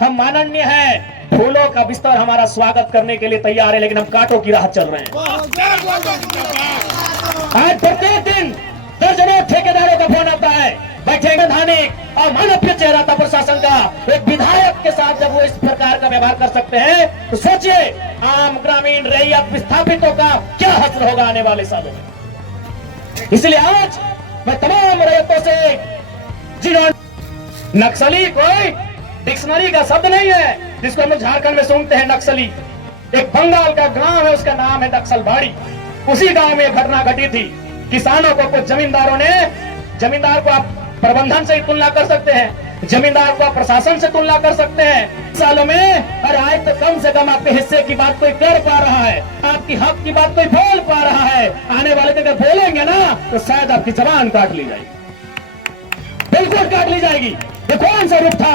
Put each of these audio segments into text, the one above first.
हम माननीय हैं, फूलों का बिस्तर हमारा स्वागत करने के लिए तैयार है, लेकिन हम कांटों की राह चल रहे हैं। आज प्रत्येक दिन दर्जनों ठेकेदारों का फोन आता है, बैठेंगे धानिक और मानवीय चेहरा था प्रशासन का। एक विधायक के साथ जब वो इस प्रकार का व्यवहार कर सकते हैं, तो सोचिए आम ग्रामीण रैयत विस्थापितों का क्या हश्र होगा आने वाले सालों में। इसलिए आज मैं तमाम रैयतों से, जिन्होंने नक्सली कोई डिक्शनरी का शब्द नहीं है जिसको हम लोग झारखंड में सुनते हैं नक्सली। एक बंगाल का गांव है, उसका नाम है नक्सलबाड़ी। उसी गांव में घटना घटी थी। किसानों को कुछ जमींदारों ने, जमींदार को आप प्रबंधन से ही तुलना कर सकते हैं, जमींदार को आप प्रशासन से तुलना कर सकते हैं। सालों में और आज तो कम से कम आपके हिस्से की बात कोई कर पा रहा है, आपकी हक की बात कोई बोल पा रहा है। आने वाले दिन अगर बोलेंगे ना तो शायद आपकी जबान काट ली जाएगी, बिल्कुल काट ली जाएगी। ये कौन सा रूप था,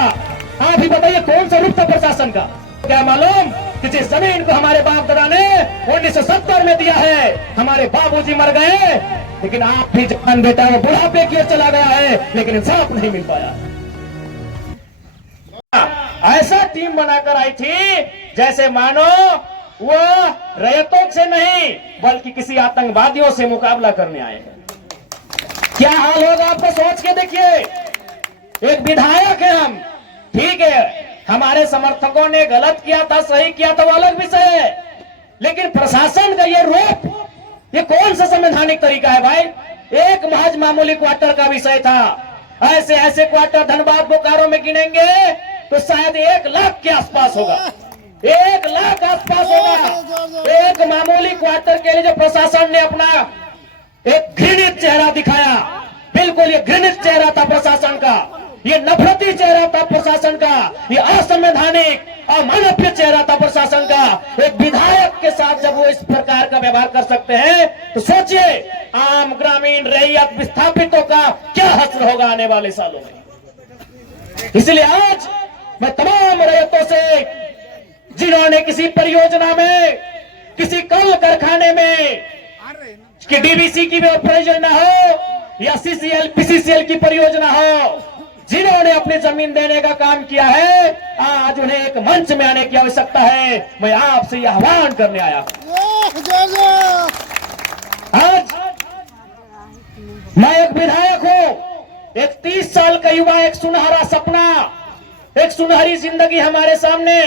आप ही बताइए, कौन सा रूप था प्रशासन का? क्या मालूम कि जिस जमीन को हमारे बाप दादा ने 1970 में दिया है, हमारे बाबूजी मर गए, लेकिन आप भी जवान बेटा बुढ़ापे की ओर चला गया है, लेकिन इंसाफ नहीं मिल पाया। ऐसा टीम बनाकर आई थी जैसे मानो वो रैयतों से नहीं बल्कि किसी आतंकवादियों से मुकाबला करने आए हैं। क्या हाल होगा आपको सोच के देखिए। एक विधायक है हम, ठीक है, हमारे समर्थकों ने गलत किया था, सही किया था, वो अलग विषय है, लेकिन प्रशासन का ये रूप, ये कौन सा संवैधानिक तरीका है भाई? एक महज मामूली क्वार्टर का विषय था। ऐसे ऐसे क्वार्टर धनबाद बोकारो में गिनेंगे तो शायद 1 लाख के आसपास होगा, 1 लाख आसपास होगा। एक मामूली क्वार्टर के लिए जो प्रशासन ने अपना एक घृणित चेहरा दिखाया, बिल्कुल ये घृणित चेहरा था प्रशासन का, ये नफरती चेहरा था प्रशासन का, ये असंवैधानिक और अमानवीय चेहरा था प्रशासन का। एक विधायक के साथ जब वो इस प्रकार का व्यवहार कर सकते हैं, तो सोचिए आम ग्रामीण रैयत विस्थापितों का क्या हश्र होगा आने वाले सालों में। इसलिए आज मैं तमाम रैयतों से, जिन्होंने किसी परियोजना में, किसी कल कारखाने में कि डीवीसी की परियोजना हो या सीसीएल पीसीसीएल की परियोजना हो, जिन्होंने अपनी जमीन देने का काम किया है, आज उन्हें एक मंच में आने की आवश्यकता है। मैं आपसे यह आह्वान करने आया हूं। आज मैं एक विधायक हूं, एक 30 साल का युवा, एक सुनहरा सपना, एक सुनहरी जिंदगी हमारे सामने,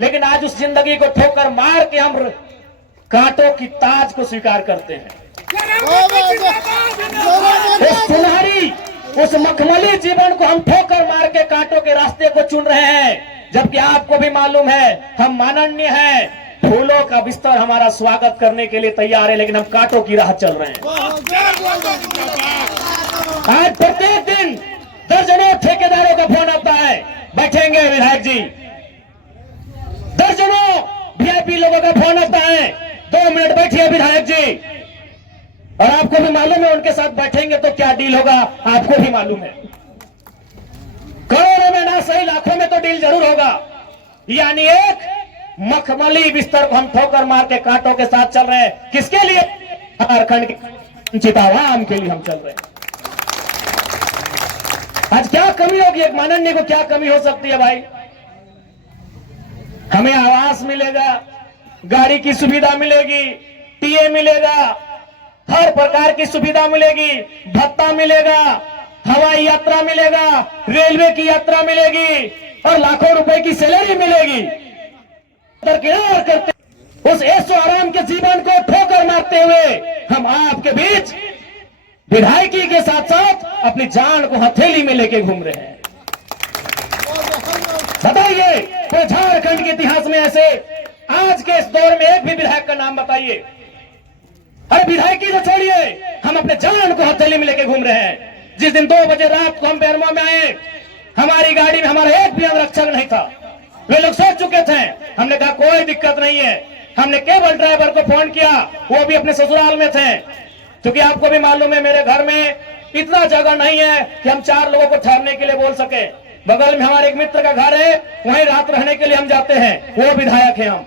लेकिन आज उस जिंदगी को ठोकर मार के हम कांटों की ताज को स्वीकार करते हैं। उस सुनहरी, उस मखमली जीवन को हम ठोकर मार के कांटों के रास्ते को चुन रहे हैं, जबकि आपको भी मालूम है हम माननीय हैं, फूलों का बिस्तर हमारा स्वागत करने के लिए तैयार है, लेकिन हम कांटों की राह चल रहे हैं। आज प्रत्येक दिन दर्जनों ठेकेदारों का फोन आता है, बैठेंगे विधायक जी, दर्जनों वीआईपी लोगों का फोन आता है, 2 मिनट बैठिए विधायक जी, और आपको भी मालूम है उनके साथ बैठेंगे तो क्या डील होगा, आपको भी मालूम है। करोड़ों में ना सही लाखों में तो डील जरूर होगा। यानी एक मखमली बिस्तर को हम ठोकर मार के कांटों के साथ चल रहे हैं। किसके लिए? झारखंड के वंचित आवाम के लिए हम चल रहे हैं। आज क्या कमी होगी, एक माननीय को क्या कमी हो सकती है भाई? हमें आवास मिलेगा, गाड़ी की सुविधा मिलेगी, टीए मिलेगा, हर प्रकार की सुविधा मिलेगी, भत्ता मिलेगा, हवाई यात्रा मिलेगा, रेलवे की यात्रा मिलेगी और लाखों रुपए की सैलरी मिलेगी। दरकिनार करते उस ऐशो आराम के जीवन को ठोकर मारते हुए हम आपके बीच विधायकी के साथ साथ अपनी जान को हथेली में लेके घूम रहे हैं। बताइए तो झारखंड के इतिहास में ऐसे आज के इस दौर में एक भी विधायक का नाम बताइए। अरे विधायकी तो छोड़िए, हम अपने जान को हथेली में लेके घूम रहे हैं। जिस दिन 2 बजे रात को हम बेरमो में आए, हमारी गाड़ी में हमारा एक भी अंगरक्षक नहीं था। वे लोग सोच चुके थे, हमने कहा कोई दिक्कत नहीं है। हमने केवल ड्राइवर को फोन किया, वो भी अपने ससुराल में थे, क्योंकि आपको भी मालूम है मेरे घर में इतना जगह नहीं है कि हम 4 लोगों को ठहरने के लिए बोल सके। बगल में हमारे एक मित्र का घर है, वहीं रात रहने के लिए हम जाते हैं, वो विधायक है हम।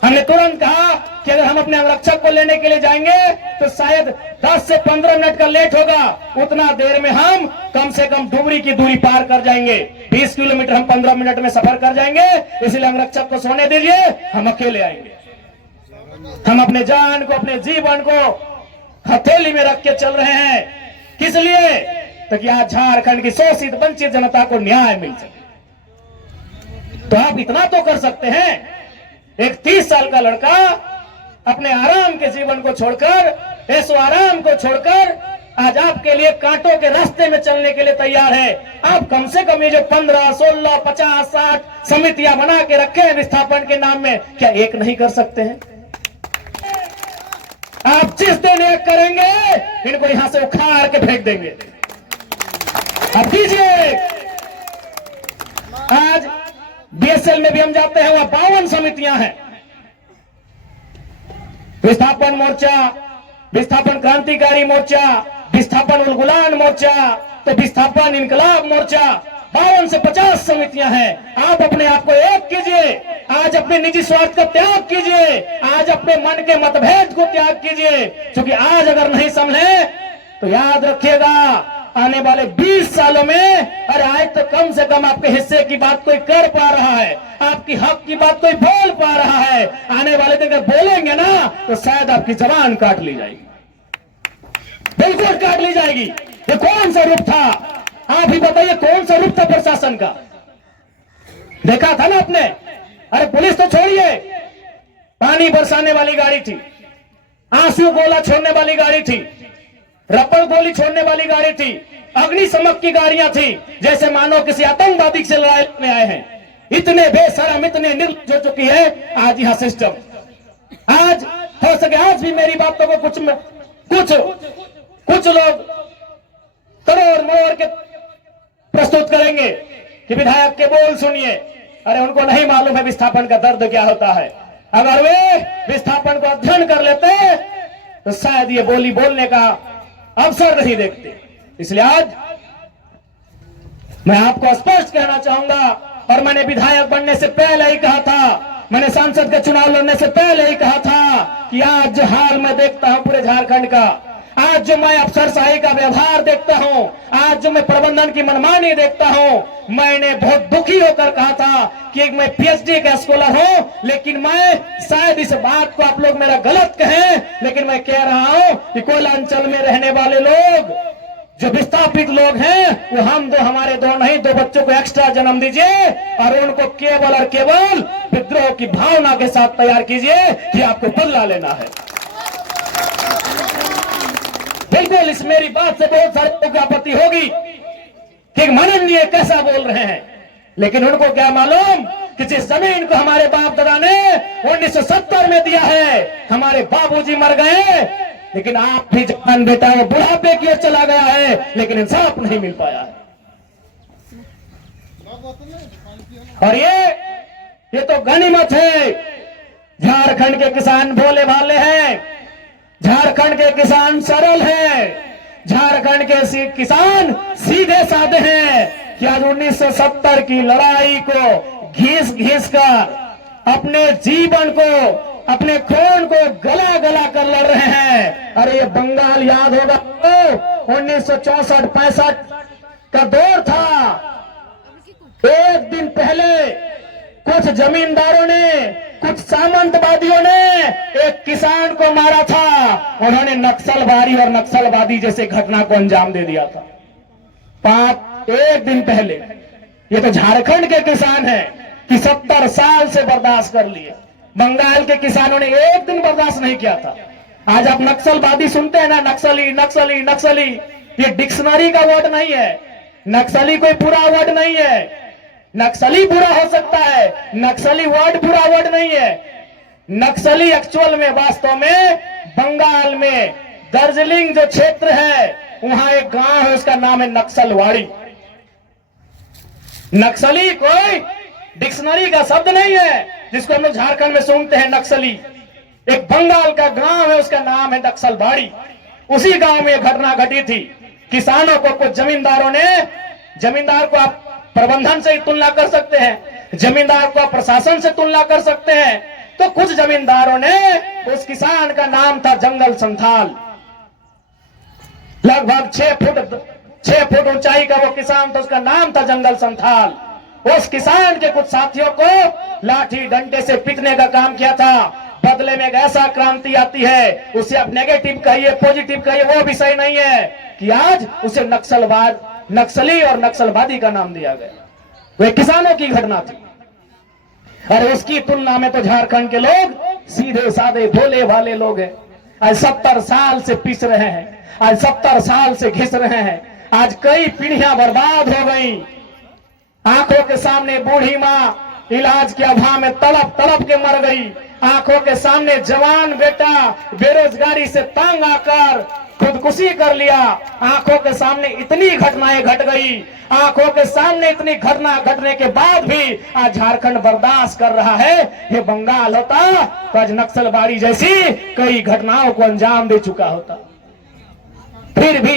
हमने तुरंत कहा कि अगर हम अपने अंगरक्षक को लेने के लिए जाएंगे तो शायद 10 से 15 मिनट का लेट होगा, उतना देर में हम कम से कम डुमरी की दूरी पार कर जाएंगे। 20 किलोमीटर हम 15 मिनट में सफर कर जाएंगे, इसलिए अंगरक्षक को सोने दीजिए, हम अकेले आएंगे। हम अपने जान को, अपने जीवन को हथेली में रख के चल रहे हैं। किस लिए? ताकि आज झारखंड की शोषित वंचित जनता को न्याय मिल सके। तो आप इतना तो कर सकते हैं, एक 30 साल का लड़का अपने आराम के जीवन को छोड़कर, ऐसो आराम को छोड़कर आज आपके लिए कांटों के रास्ते में चलने के लिए तैयार है। आप कम से कम ये जो 15, 16, 50, 60 समितियां बना के रखे हैं विस्थापन के नाम में, क्या एक नहीं कर सकते हैं? आप जिस दिन एक करेंगे, इनको यहां से उखाड़ के फेंक देंगे। अब कीजिए। आज बीएसएल में भी हम जाते हैं, वहां 52 समितियां हैं। विस्थापन मोर्चा, विस्थापन क्रांतिकारी मोर्चा, विस्थापन उलगुलान मोर्चा, तो विस्थापन इनकलाब मोर्चा, 52 से 50 समितियां हैं। आप अपने आप को एक कीजिए। आज अपने निजी स्वार्थ का त्याग कीजिए। आज अपने मन के मतभेद को त्याग कीजिए, क्योंकि आज अगर नहीं संभले तो याद रखिएगा, आने वाले 20 सालों में, अरे आज तो कम से कम आपके हिस्से की बात कोई कर पा रहा है, आपकी हक की बात कोई बोल पा रहा है। आने वाले दिन अगर बोलेंगे ना, तो शायद आपकी जबान काट ली जाएगी, बिल्कुल काट ली जाएगी। ये कौन सा रूप था? आप ही बताइए, कौन सा रूप था प्रशासन का? देखा था ना आपने? अरे पुलिस तो छोड़िए, पानी बरसाने वाली गाड़ी थी, आंसू गोला छोड़ने वाली गाड़ी थी, रबर गोली छोड़ने वाली गाड़ी थी, अग्निशमक की गाड़ियां थी, जैसे मानो किसी आतंकवादी से लड़ाई में आए हैं। इतने बेशरम, इतने निर्लज्ज हो चुकी है आज यहां सिस्टम। आज हो सके आज भी मेरी बातों को कुछ लोग तोड़ मोड़ के प्रस्तुत करेंगे कि विधायक के बोल सुनिए। अरे उनको नहीं मालूम है विस्थापन का दर्द क्या होता है। अगर वे विस्थापन को अध्ययन कर लेते तो शायद ये बोली बोलने का अवसर नहीं देखते। इसलिए आज मैं आपको स्पष्ट कहना चाहूंगा, और मैंने विधायक बनने से पहले ही कहा था, मैंने सांसद के चुनाव लड़ने से पहले ही कहा था कि आज जो हाल मैं देखता हूं पूरे झारखंड का, आज जो मैं अफसरशाही का व्यवहार देखता हूं, आज जो मैं प्रबंधन की मनमानी देखता हूं, मैंने बहुत दुखी होकर कहा था कि मैं पीएचडी का स्कॉलर हूं, लेकिन मैं शायद इस बात को आप लोग मेरा गलत कहें, लेकिन मैं कह रहा हूं कि कोयला अंचल में रहने वाले लोग, जो विस्थापित लोग हैं, वो हम दो, हमारे दो नहीं, 2 बच्चों को एक्स्ट्रा जन्म दीजिए और उनको केवल और केवल विद्रोह की भावना के साथ तैयार कीजिए कि आपको बदला लेना है। बिल्कुल, इस मेरी बात से बहुत सारे लोगों की आपत्ति होगी कि माननीय कैसा बोल रहे हैं, लेकिन उनको क्या मालूम कि जिस जमीन को हमारे बाप दादा ने 1970 में दिया है, हमारे बाबूजी मर गए, लेकिन आप भी जवान बेटा वो बुढ़ापे की ओर चला गया है, लेकिन इंसाफ नहीं मिल पाया है। और ये तो गनीमत है। झारखंड के किसान भोले भाले हैं, झारखंड के किसान सरल हैं, झारखंड के किसान सीधे साधे हैं कि आज 1970 की लड़ाई को घिस घिस कर अपने जीवन को, अपने खून को गला गला कर लड़ रहे हैं। अरे ये बंगाल याद होगा, 1964-65 का दौर था। एक दिन पहले कुछ जमींदारों ने, कुछ सामंतवादियों ने एक किसान को मारा था। उन्होंने नक्सलबारी और नक्सलवादी जैसे घटना को अंजाम दे दिया था। एक दिन पहले। ये तो झारखंड के किसान हैं कि 70 साल से बर्दाश्त कर लिए। बंगाल के किसानों ने एक दिन बर्दाश्त नहीं किया था। आज आप नक्सलवादी सुनते हैं ना, नक्सली नक्सली नक्सली, ये डिक्शनरी का वर्ड नहीं है। नक्सली कोई बुरा वर्ड नहीं है। नक्सली बुरा हो सकता है, नक्सली वर्ड बुरा वर्ड नहीं है। नक्सली एक्चुअल में, वास्तव में बंगाल में दार्जिलिंग जो क्षेत्र है, वहां एक गांव है, उसका नाम है नक्सलवाड़ी। नक्सली कोई डिक्शनरी का शब्द नहीं है जिसको हम लोग झारखंड में सुनते हैं नक्सली। एक बंगाल का गांव है, उसका नाम है नक्सलबाड़ी। उसी गांव में घटना घटी थी। किसानों को कुछ जमींदारों ने, जमींदार को आप प्रबंधन से ही तुलना कर सकते हैं, जमींदार को आप प्रशासन से तुलना कर सकते हैं, तो कुछ जमींदारों ने, उस किसान का नाम था जंगल संथाल, लगभग 6 फुट 6 फुट ऊंचाई का वो किसान था, उसका नाम था जंगल संथाल। उस किसान के कुछ साथियों को लाठी डंडे से पीटने का काम किया था। बदले में एक ऐसा क्रांति आती है, उसे आप नेगेटिव कहिए पॉजिटिव कहिए वो विषय नहीं है, कि आज उसे नक्सलवाद, नक्सली और नक्सलवादी का नाम दिया गया। वे किसानों की घटना थी। और उसकी तुलना में तो झारखंड के लोग सीधे साधे भोले भाले लोग हैं। आज 70 साल से पिस रहे हैं, आज 70 साल से घिस रहे हैं। आज कई पीढ़ियां बर्बाद हो गई। आंखों के सामने बूढ़ी माँ इलाज के अभाव में तड़प तड़प के मर गई। आंखों के सामने जवान बेटा बेरोजगारी से तंग आकर खुदकुशी कर लिया। आंखों के सामने इतनी घटनाएं घट गई। आंखों के सामने इतनी घटना घटने के बाद भी आज झारखंड बर्दाश्त कर रहा है। ये बंगाल होता तो आज नक्सलबाड़ी जैसी कई घटनाओं को अंजाम दे चुका होता। फिर भी